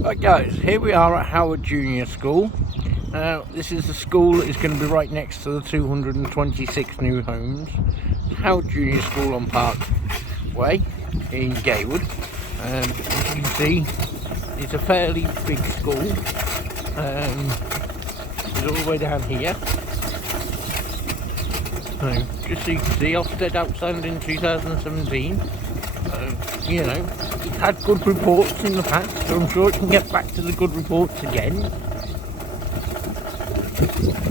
Right guys, here we are at Howard Junior School. This is the school that is going to be right next to the 226 new homes. Howard Junior School on Parkway in Gaywood. As you can see, it's a fairly big school. It's all the way down here. So, just so you can see, Ofsted outstanding in 2017. You know, it's had good reports in the past, so I'm sure it can get back to the good reports again.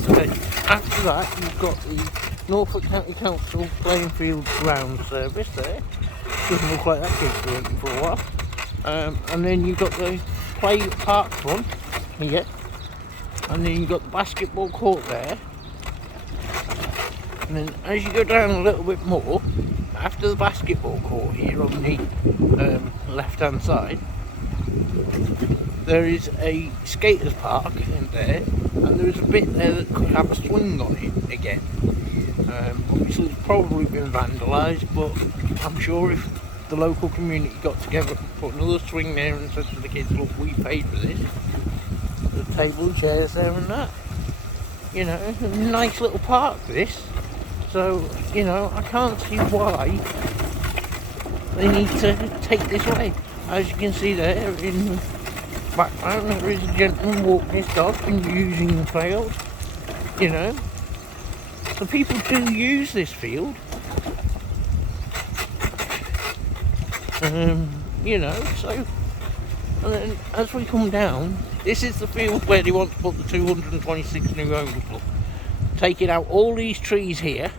Then after that, you've got the Norfolk County Council playing field ground service there. Doesn't look like that kid's working for a while. And then you've got the play park front here, and then you've got the basketball court there. And then as you go down a little bit more, after the basketball court here on the left hand side, there is a skaters park in there, and there is a bit there that could have a swing on it again. Obviously it's probably been vandalised, but I'm sure if the local community got together and put another swing there and said to the kids, look, we paid for this, the table and chairs there and that, you know, a nice little park this. So, you know, I can't see why they need to take this away. As you can see there in the background, there is a gentleman walking his dog and using the field, you know. So people do use this field. You know, so, and then as we come down, this is the field where they want to put the 226 new homes up. Taking out all these trees here,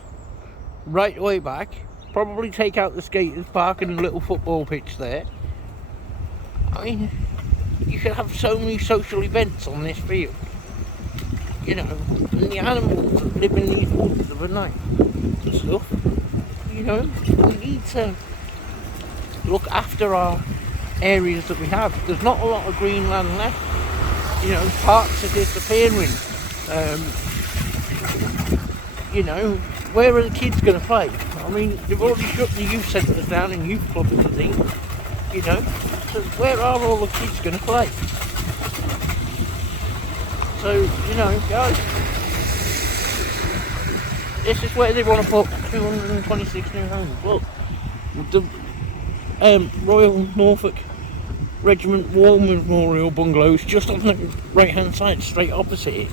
right way back, probably take out the skaters park and a little football pitch there. I mean, you could have so many social events on this field, you know, and the animals that live in these woods overnight and stuff, you know. We need to look after our areas that we have. There's not a lot of green land left, you know, parks are disappearing. You know, where are the kids going to play? I mean, they've already shut the youth centres down and youth clubs and things, you know, so where are all the kids going to play? So, you know, guys, this is where they want to put 226 new homes. Look, the Royal Norfolk Regiment War Memorial Bungalows just on the right hand side, straight opposite it.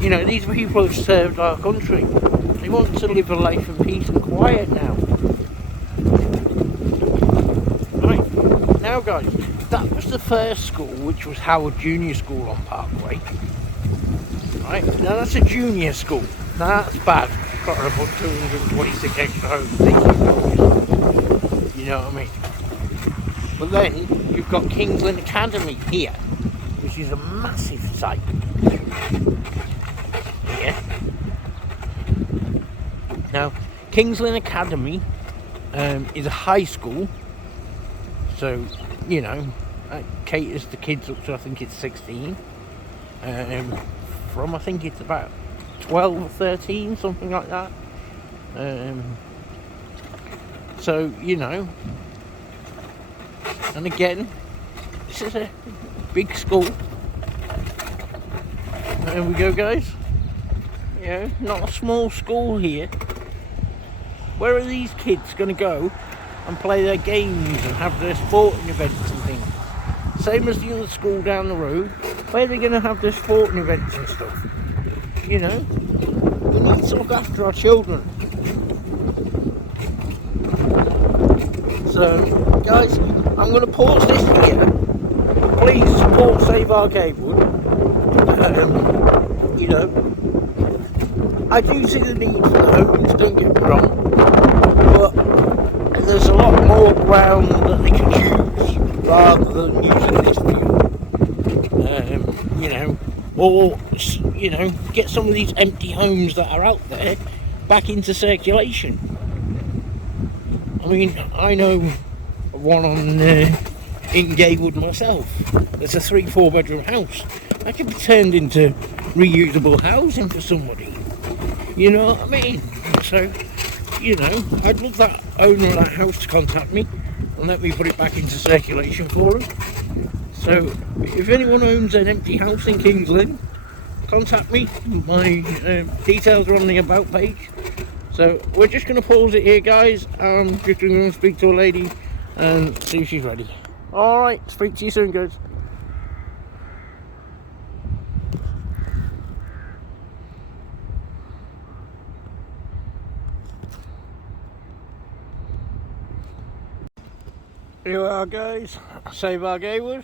You know, these people have served our country. They want to live a life in peace and quiet now. Right, now guys, that was the first school, which was Howard Junior School on Parkway. Right, now that's a junior school. Now that's bad. Got to put 226 extra homes. You know what I mean? But then, you've got Lynn Academy here, which is a massive site. Yeah. Now, Lynn Academy is a high school, so, you know, it caters to kids up to, I think it's 16, from, I think it's about 12 or 13, something like that. So, you know, and again, this is a big school. There we go, guys. You know, not a small school here. Where are these kids going to go and play their games and have their sporting events and things? Same as the other school down the road. Where are they going to have their sporting events and stuff? You know, we need to look after our children. So, guys, I'm going to pause this here. Please support Save Our Gaywood. You know, I do see the need for the homes, don't get me wrong, but there's a lot more ground that they could use rather than using this field. You know, or, you know, get some of these empty homes that are out there back into circulation. I mean, I know one on in Gaywood myself. There's a 3-4 bedroom house. That could be turned into reusable housing for somebody. You know what I mean? So, you know, I'd love that owner of that house to contact me and let me put it back into circulation for them. So if anyone owns an empty house in Kings Lynn, contact me. My details are on the about page. So we're just going to pause it here, guys. I'm just going to speak to a lady and see if she's ready. Alright, speak to you soon, guys. Here we are, guys. Save our Gaywood.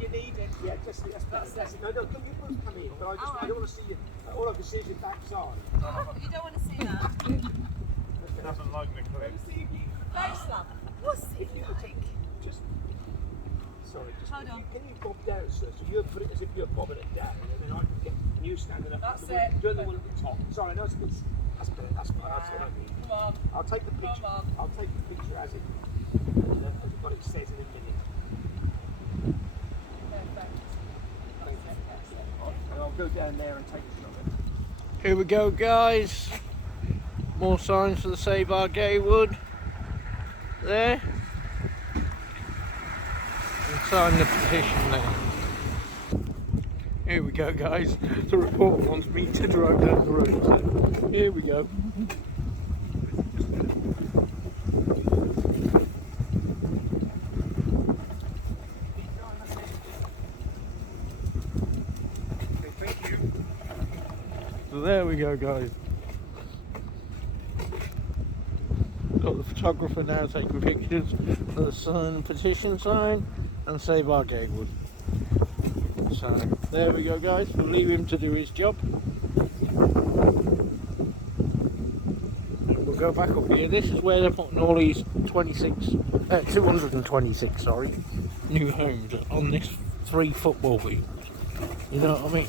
You need it. Yeah, just that's it. No, come you both come in, but I don't want to see you. All I can see is your backside. You don't want to see that. He doesn't like the clip. Face slap. What's it like? Just sorry. Just Hold on. Can you bob down, sir? So you put it as if you're bobbing it down, and then I can get you standing up. That's the it. You're the one at the top. Sorry, no, it's a bit. That's better. That's fine. That's what I mean. Come on. I'll take the picture. Come on. I'll take the picture as it. What it says in a minute. And I'll go down there and take a shot of it. Here we go, guys. More signs for the Save Our Gaywood. There. And sign the petition there. Here we go, guys. The reporter wants me to drive down the road. So here we go. So there we go, guys. Got the photographer now taking pictures for the sign, petition sign, and Save Our Gaywood. So there we go, guys. We'll leave him to do his job, and we'll go back up here. This is where they're putting all these 226, sorry, new homes on this 3 football fields. You know what I mean?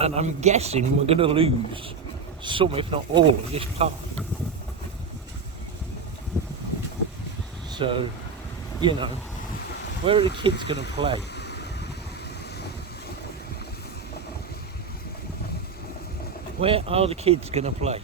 And I'm guessing we're going to lose some, if not all, of this park. So, you know, where are the kids going to play? Where are the kids going to play?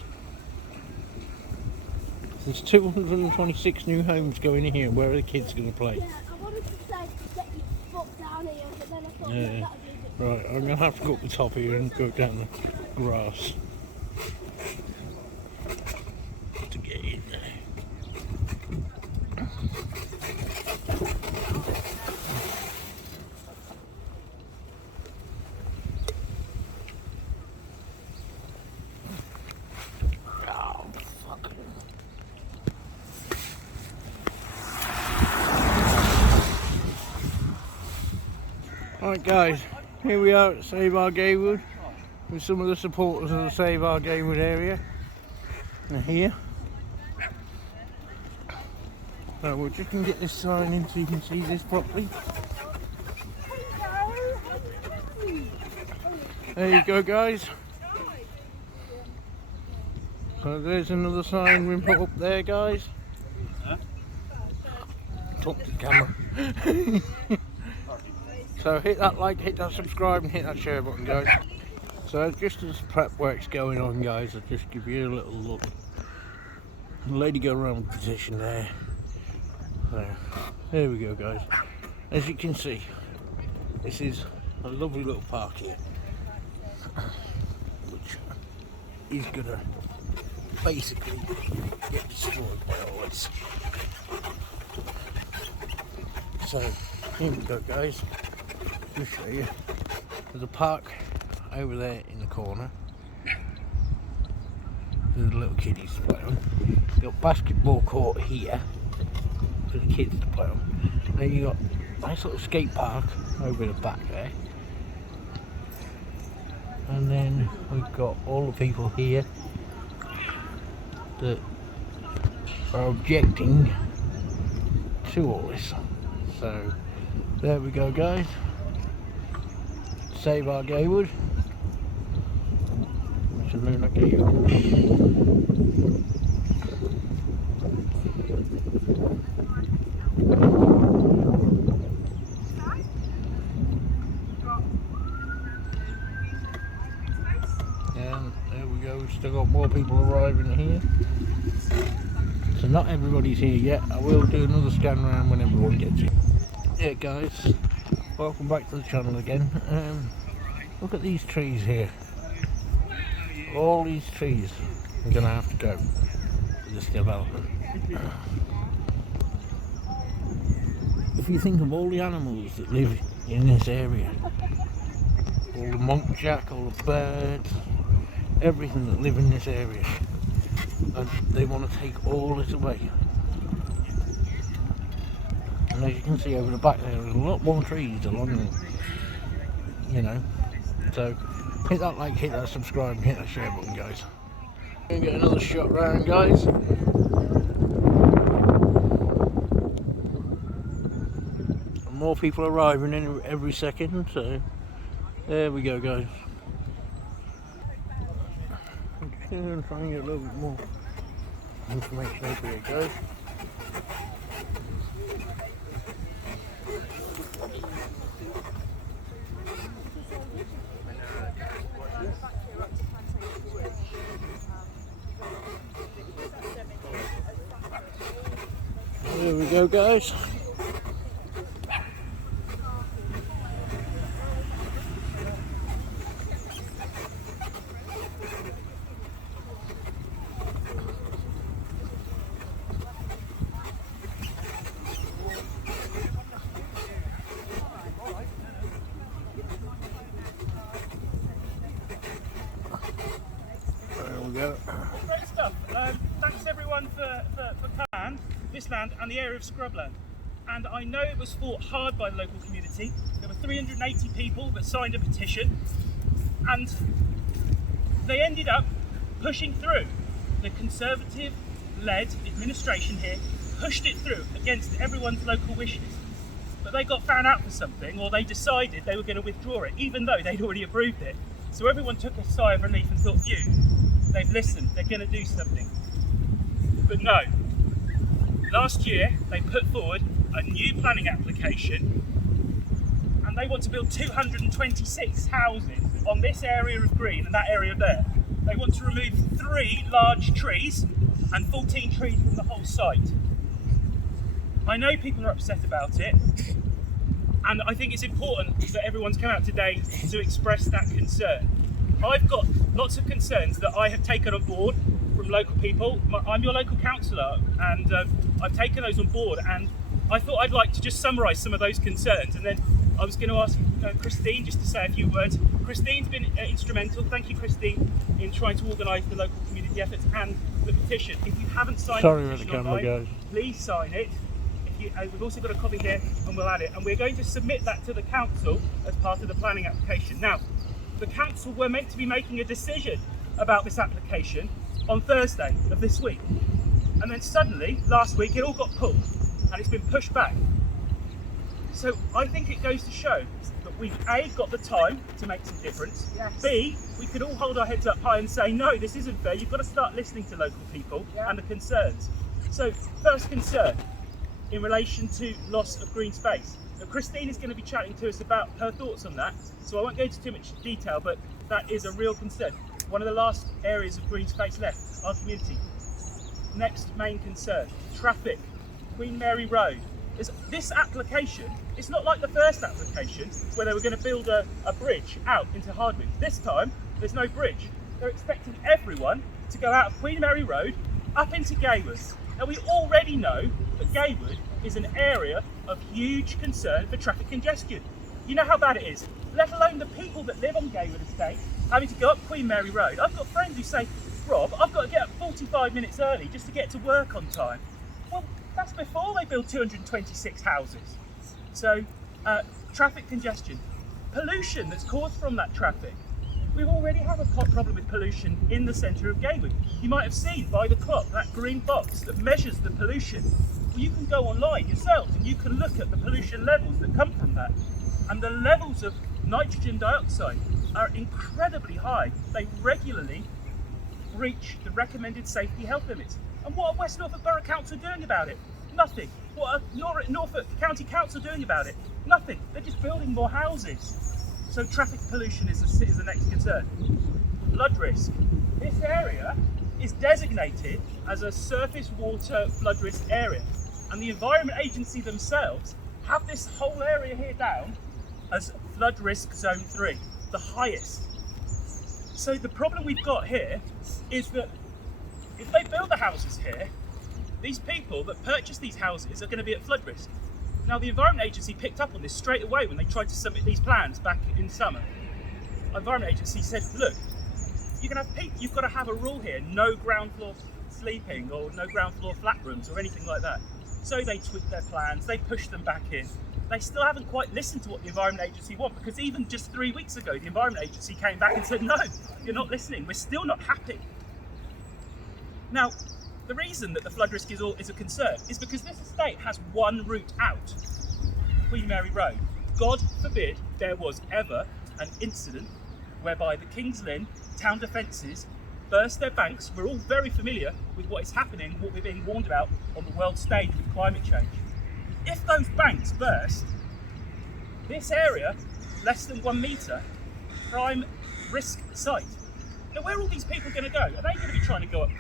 There's 226 new homes going in here. Where are the kids going to play? Yeah, I wanted to say get your foot down here, but then I thought Yeah. that would be a bit. Right, I'm going to have to go up the top here and go down the grass to get in there. Oh, fuck. Alright, guys. Here we are at Save Our Gaywood with some of the supporters of the Save Our Gaywood area. They're here. So we're just going to get this sign in so you can see this properly. There you go, guys. So there's another sign we put up there, guys. Talk to the camera. So hit that like, hit that subscribe and hit that share button, guys. So just as prep work's going on, guys, I'll just give you a little look. The lady go around with the petition there. So there we go, guys. As you can see, this is a lovely little park here, which is gonna basically get destroyed by all this. So here we go, guys. I'll show you. There's a park over there in the corner. There's a little kiddies to play on. You've got basketball court here for the kids to play on. Then you got a nice little skate park over the back there. And then we've got all the people here that are objecting to all this. So there we go, guys. Save Our Gaywood. It's a Lynn Academy. And there we go, we've still got more people arriving here. So not everybody's here yet. I will do another scan round when everyone gets here. Yeah guys, welcome back to the channel again. Look at these trees here. All these trees are going to have to go for this development. If you think of all the animals that live in this area, all the monkjack, all the birds, everything that live in this area, and they want to take all this away. And as you can see over the back there's a lot more trees along them, you know. So hit that like, hit that subscribe and hit that share button guys. Gonna get another shot round guys. And more people arriving in every second, so there we go guys. I'm going to try and get a little bit more information over here guys. There we go guys. There we go. Great stuff. Thanks everyone for coming. This land and the area of scrubland. And I know it was fought hard by the local community. There were 380 people that signed a petition, and they ended up pushing through. The Conservative-led administration here pushed it through against everyone's local wishes. But they got found out for something, or they decided they were going to withdraw it, even though they'd already approved it. So everyone took a sigh of relief and thought, phew, they've listened, they're going to do something. But no. Last year, they put forward a new planning application, and they want to build 226 houses on this area of green and that area there. They want to remove 3 large trees and 14 trees from the whole site. I know people are upset about it, and I think it's important that everyone's come out today to express that concern. I've got lots of concerns that I have taken on board from local people. I'm your local councillor, and I've taken those on board, and I thought I'd like to just summarise some of those concerns, and then I was going to ask Christine just to say a few words. Christine's been instrumental, thank you Christine, in trying to organise the local community efforts and the petition. If you haven't signed the petition online, please sign it. We've also got a copy here and we'll add it, and we're going to submit that to the council as part of the planning application. Now, the council were meant to be making a decision about this application on Thursday of this week, and then suddenly last week it all got pulled and it's been pushed back. So I think it goes to show that we've A, got the time to make some difference, yes. B, we could all hold our heads up high and say, no, this isn't fair, you've got to start listening to local people and the concerns. So first concern in relation to loss of green space. Now, Christine is going to be chatting to us about her thoughts on that, so I won't go into too much detail, but that is a real concern. One of the last areas of green space left, our community. Next main concern, traffic. Queen Mary Road. This application, it's not like the first application where they were going to build a bridge out into Hardwick. This time, there's no bridge. They're expecting everyone to go out of Queen Mary Road up into Gaywood. Now, we already know that Gaywood is an area of huge concern for traffic congestion. You know how bad it is, let alone the people that live on Gaywood Estate having to go up Queen Mary Road. I've got friends who say, Rob, I've got to get up 45 minutes early just to get to work on time. Well, that's before they build 226 houses. So, traffic congestion. Pollution that's caused from that traffic. We already have a problem with pollution in the centre of Gaywood. You might have seen by the clock, that green box that measures the pollution. Well, you can go online yourselves and you can look at the pollution levels that come from that. And the levels of nitrogen dioxide are incredibly high. They regularly breach the recommended safety health limits. And what are West Norfolk Borough Council doing about it? Nothing. What are Norfolk County Council doing about it? Nothing. They're just building more houses. So traffic pollution is the next concern. Flood risk. This area is designated as a surface water flood risk area, and the Environment Agency themselves have this whole area here down as flood risk zone 3, the highest. So the problem we've got here is that if they build the houses here, these people that purchase these houses are going to be at flood risk. Now the Environment Agency picked up on this straight away when they tried to submit these plans back in summer. The Environment Agency said, look, you've got to have a rule here, no ground floor sleeping or no ground floor flat rooms or anything like that. So they tweaked their plans, they pushed them back in. They still haven't quite listened to what the Environment Agency want, because even just 3 weeks ago, the Environment Agency came back and said, no, you're not listening, we're still not happy. Now, the reason that the flood risk is a concern is because this estate has one route out, Queen Mary Road. God forbid there was ever an incident whereby the King's Lynn town defences burst their banks. We're all very familiar with what is happening, what we're being warned about on the world stage with climate change. If those banks burst, this area, less than 1 metre, prime risk site. Now where are all these people going to go? Are they going to be trying to go up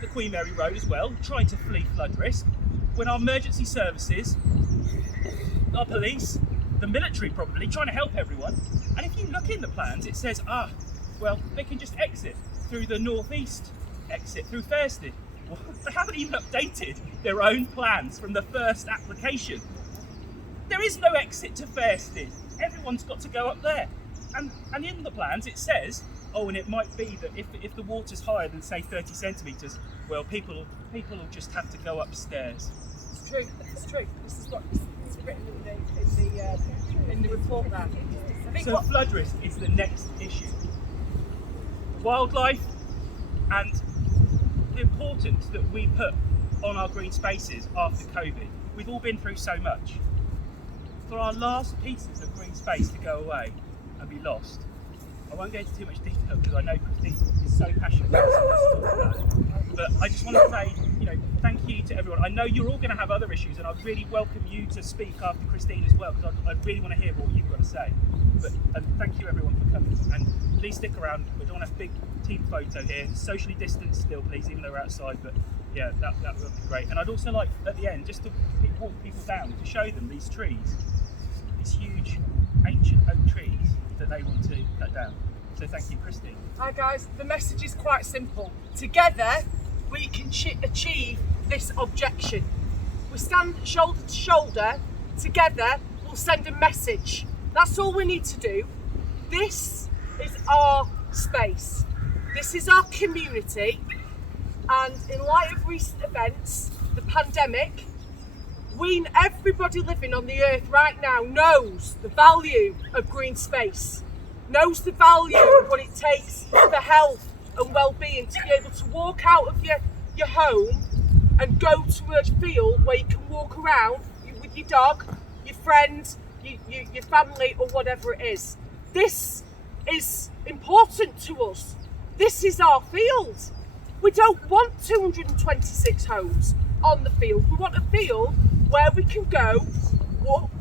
the Queen Mary Road as well, trying to flee flood risk, when our emergency services, our police, the military probably, trying to help everyone? And if you look in the plans, it says, well, they can just exit through the northeast exit, through Thursday. Well, they haven't even updated their own plans from the first application. There is no exit to Thursday. Everyone's got to go up there. And in the plans it says, and it might be that if the water's higher than, say, 30 centimetres, well, people will just have to go upstairs. It's true. It's true. This is what is written in the report there. I think So flood risk is the next issue. Wildlife and the importance that we put on our green spaces after COVID. We've all been through so much. For our last pieces of green space to go away and be lost, I won't go into too much detail because I know Christine is so passionate about this. But I just want to say, thank you to everyone. I know you're all going to have other issues, and I really welcome you to speak after Christine as well, because I really want to hear what you've got to say. And thank you everyone for coming. And please stick around. We're doing a big team photo here, socially distanced still, please, even though we're outside. But yeah, that would be great. And I'd also like at the end just to walk people down to show them these trees, these huge ancient oak trees that they want to cut down. So thank you, Christine. Hi guys, the message is quite simple. Together we can achieve this objection. We stand shoulder to shoulder, together we'll send a message. That's all we need to do. This is our space. This is our community, and in light of recent events, the pandemic, everybody living on the earth right now knows the value of green space, knows the value of what it takes for health and well-being to be able to walk out of your home and go to a field where you can walk around with your dog, your friend, your family, or whatever it is. This is important to us. This is our field. We don't want 226 homes on the field. We want a field where we can go,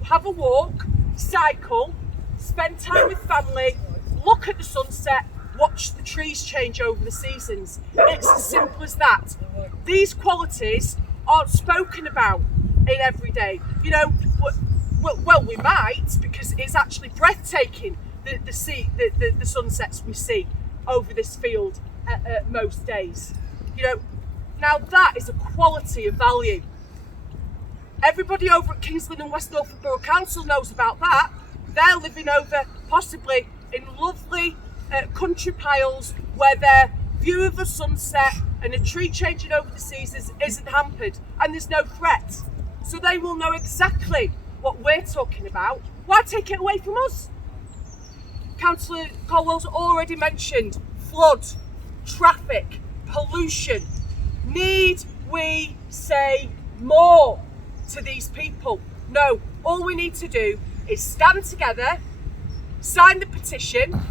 have a walk, cycle, spend time with family, look at the sunset, watch the trees change over the seasons. It's as simple as that. These qualities aren't spoken about in every day. Well, we might, because it's actually breathtaking, the sunsets we see over this field at most days. Now that is a quality of value. Everybody over at Kings Lynn and West Norfolk Borough Council knows about that. They're living over possibly in lovely country piles where their view of the sunset and a tree changing over the seasons isn't hampered, and there's no threat. So they will know exactly what we're talking about. Why take it away from us? Councillor Colwell's already mentioned flood, traffic, pollution. Need we say more to these people? No, all we need to do is stand together, sign the petition,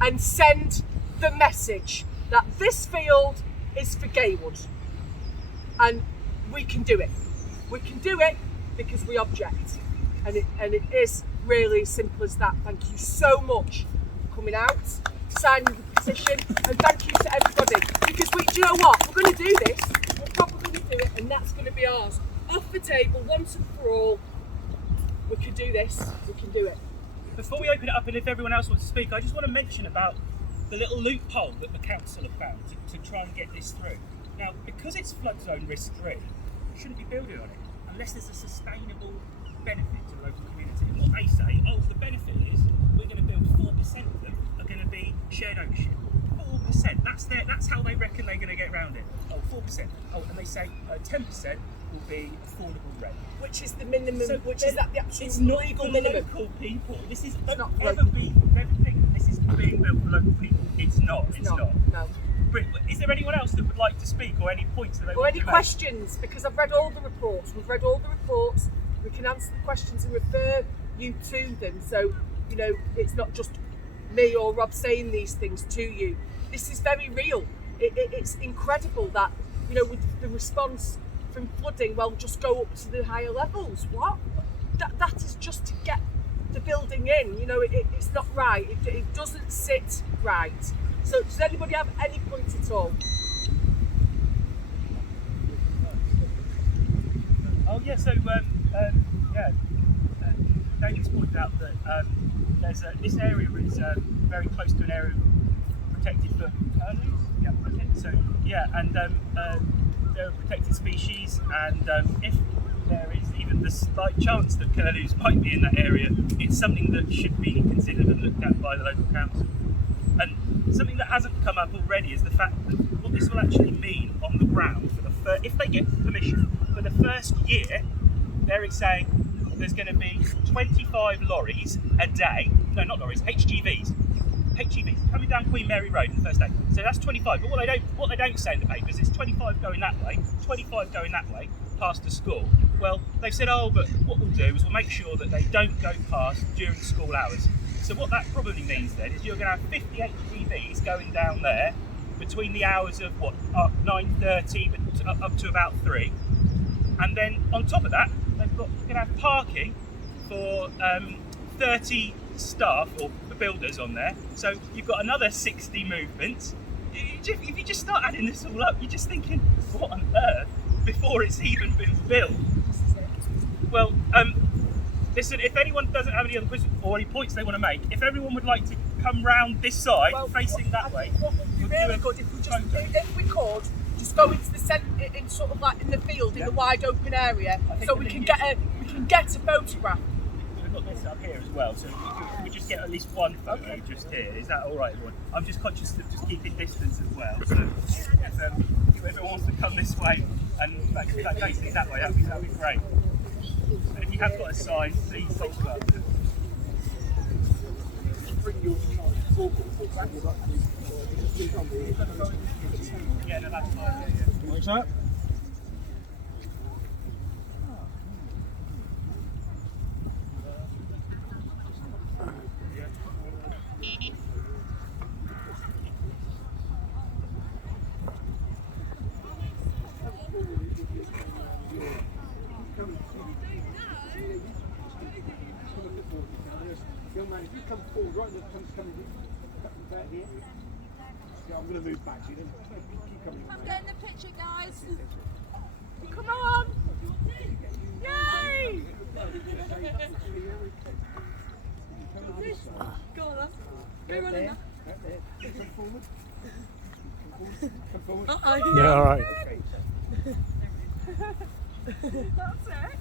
and send the message that this field is for Gaywood, and we can do it. We can do it because we object, and it is really as simple as that. Thank you so much for coming out, signing the petition, and thank you to everybody, because do you know what? We're going to do this, we're probably going to do it, and that's going to be ours. Off the table, once and for all. We can do this, we can do it. Before we open it up, and if everyone else wants to speak, I just want to mention about the little loophole that the council have found to try and get this through. Now, because it's flood zone risk free, you shouldn't be building on it unless there's a sustainable benefit to the local community. And what they say, the benefit is we're going to build 4% of them are going to be shared ownership. 4%. That's how they reckon they're going to get around it. 4%. And they say 10% will be affordable rent, which is the minimum. So which is that the absolute it's not legal for minimum. local people. This is It's don't not ever be think that this is being built for local people. It's not. It's not. No. Is there anyone else that would like to speak, or any points that they Or want any to make? questions? Because I've read all the reports. We've read all the reports. We can answer the questions and refer you to them. So it's not just me or Rob saying these things to you. This is very real. It's incredible that with the response from flooding, well, just go up to the higher levels. What? That is just to get the building in. It's not right. It doesn't sit right. So does anybody have any points at all? Oh yeah. So David's pointed out that this area is very close to an area protected for curlews. Yeah. So and they're a protected species, and if there is even the slight chance that curlews might be in that area, it's something that should be considered and looked at by the local council. And something that hasn't come up already is the fact that what this will actually mean on the ground for if they get permission for the first year, they're saying there's going to be 25 lorries a day. No, not lorries, HGVs coming down Queen Mary Road on the first day. So that's 25. But what they don't say in the papers is 25 going that way, 25 going that way, past the school. Well, they've said, but what we'll do is we'll make sure that they don't go past during school hours. So what that probably means then is you're going to have 50 HGVs going down there between the hours of 9:30 up to about 3. And then on top of that, they're going to have parking for 30 staff or builders on there. So you've got another 60 movements. If you just start adding this all up, you're just thinking, what on earth, before it's even been built? Well, listen, if anyone doesn't have any other questions or any points they want to make, if everyone would like to come round this side, facing that way, what would be really good if we could just go into the centre, in sort of like in the field, in the wide open area, so we can get a photograph. We've got this up here as well, so if we just get at least one photo just here. Is that all right, everyone? I'm just conscious of just keeping distance as well. So if everyone wants to come this way and facing that way, that'd be great. And if you have got a sign, please take it up. Yeah, no, that's fine. What's that? Young man, if you come forward, right, come back here. Yeah, I'm going to move back to you. Then keep coming. I'm getting the picture, guys. Come on! Yay! Go on, then. Go running now. Right there. Come forward. Come forward. Yeah, all right. Okay. That's it.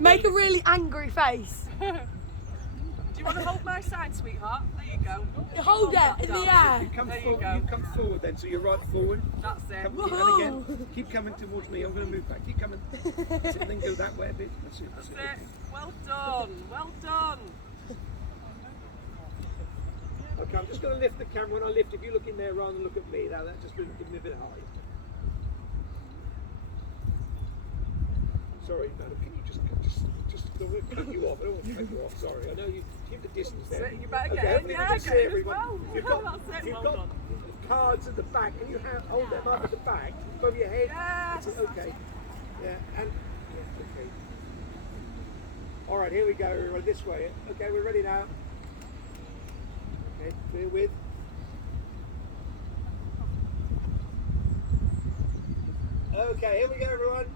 Make a really angry face. Do you want to hold my sign, sweetheart? There you go. You hold it in the air. You come There you forward. go. You come forward then, so you're right forward. That's it. Come, and again, keep coming towards me. I'm going to move back. Keep coming. That's it, and then go that way a bit. That's it. That's it. Well done. Well done. Okay, I'm just going to lift the camera. When I lift, if you look in there rather than look at me, that just give me a bit of height. Sorry, madam, can you just don't want to cut you off. I don't want to cut you off. Sorry, I know you keep the distance there. You better Okay, get in. hopefully Yeah, we can see get in as everyone. well. You've got cards at the back. Can you hold them up at the back above your head? Yes. Okay. Yeah, and yeah, okay. All right, here we go. Everyone, this way. Okay, we're ready now. Okay, clear with. Okay, here we go, everyone.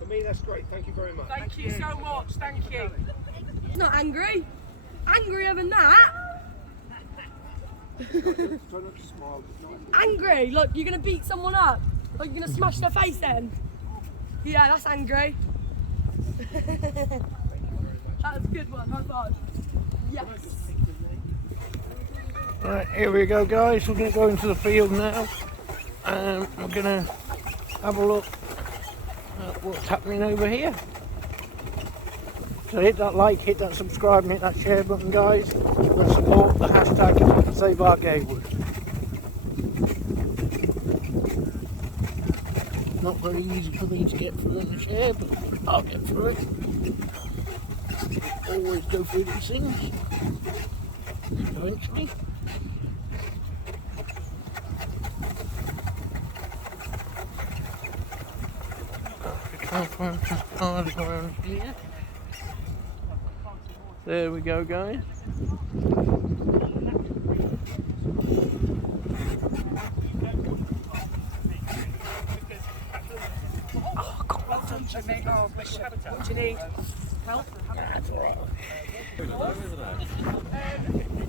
For me, that's great. Thank you very much. Thank you so much. Thank you. He's not angry. Angrier than that. Try not to smile. Angry? Like you're gonna beat someone up? Like you're gonna smash their face in? Yeah, that's angry. That's a good one. High five. Yes. Right, here we go, guys. We're going to go into the field now. We're going to have a look at what's happening over here. So hit that like, hit that subscribe, and hit that share button, guys. And support the hashtag Save Our Gaywood. Not very easy for me to get through and share, but I'll get through it. Always go through these things. Eventually. There we go, guys. What do you need? Help? That's alright. In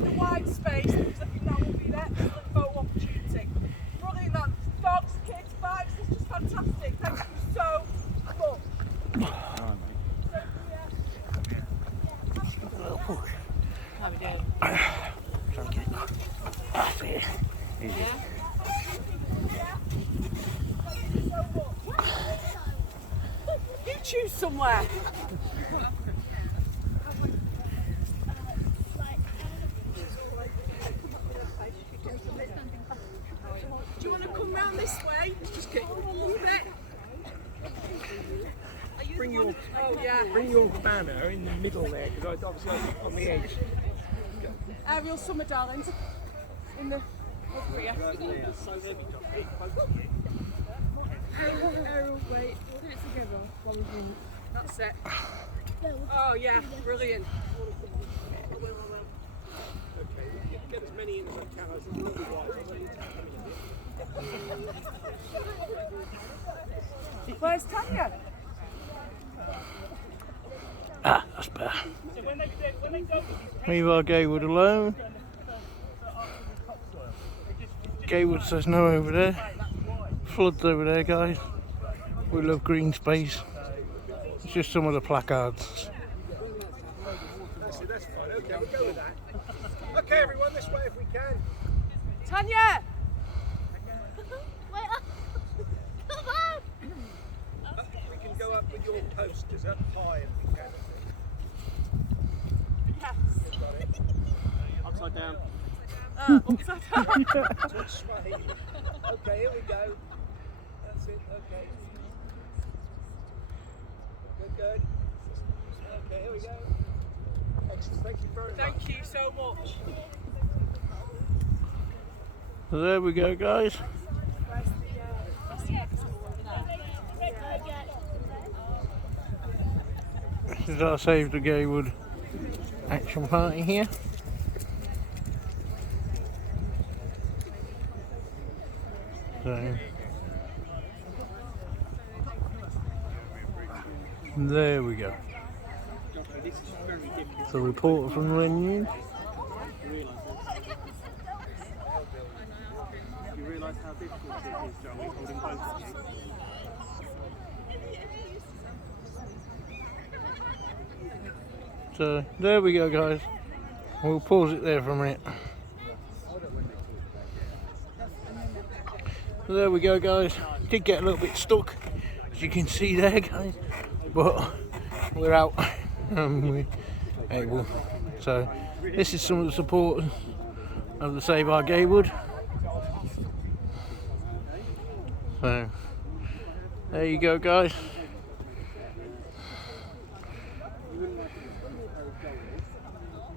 the wide space, that will be there. It's a photo opportunity. Brilliant, that. Dogs, kids, bikes, it's just fantastic. Thank you so much. How we doing? That's it. You choose somewhere. Do you want to come round this way? Just get a little bit. Bring your, Oh yeah. bring your banner in the middle there, because obviously I'm on the edge. Aerial summer darlings. In the over here. Aerial, wait. We'll do it together while we do. That's it. Oh yeah, brilliant. Okay, you can get as many in as I can. As a little while. Where's Tanya? Ah, that's better. So when they go Leave our Gaywood alone. Gaywood says no over there. Floods over there, guys. We love green space. It's just some of the placards. That's it, that's fine. Okay, we'll go with that. Okay, everyone, this way if we can. Tanya! We can go up with your posters up high if we can. Yes. Got it. Upside down. Upside down. Touch Swahili. Okay, here we go. That's it, okay. Good. Okay, here we go. Excellent, thank you very much. Thank you so much. So there we go, guys. This is our Save the Gaywood action party here. So there we go. So reporter from Lynn News. You realise how difficult it is, Joey, holding both of you? So there we go, guys. We'll pause it there for a minute. So there we go, guys. Did get a little bit stuck, as you can see there, guys, but we're out. We're able. So this is some of the support of the Save Our Gaywood. So There you go, guys.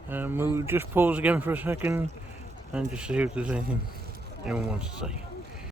We'll just pause again for a second and just see if there's anything anyone wants to say.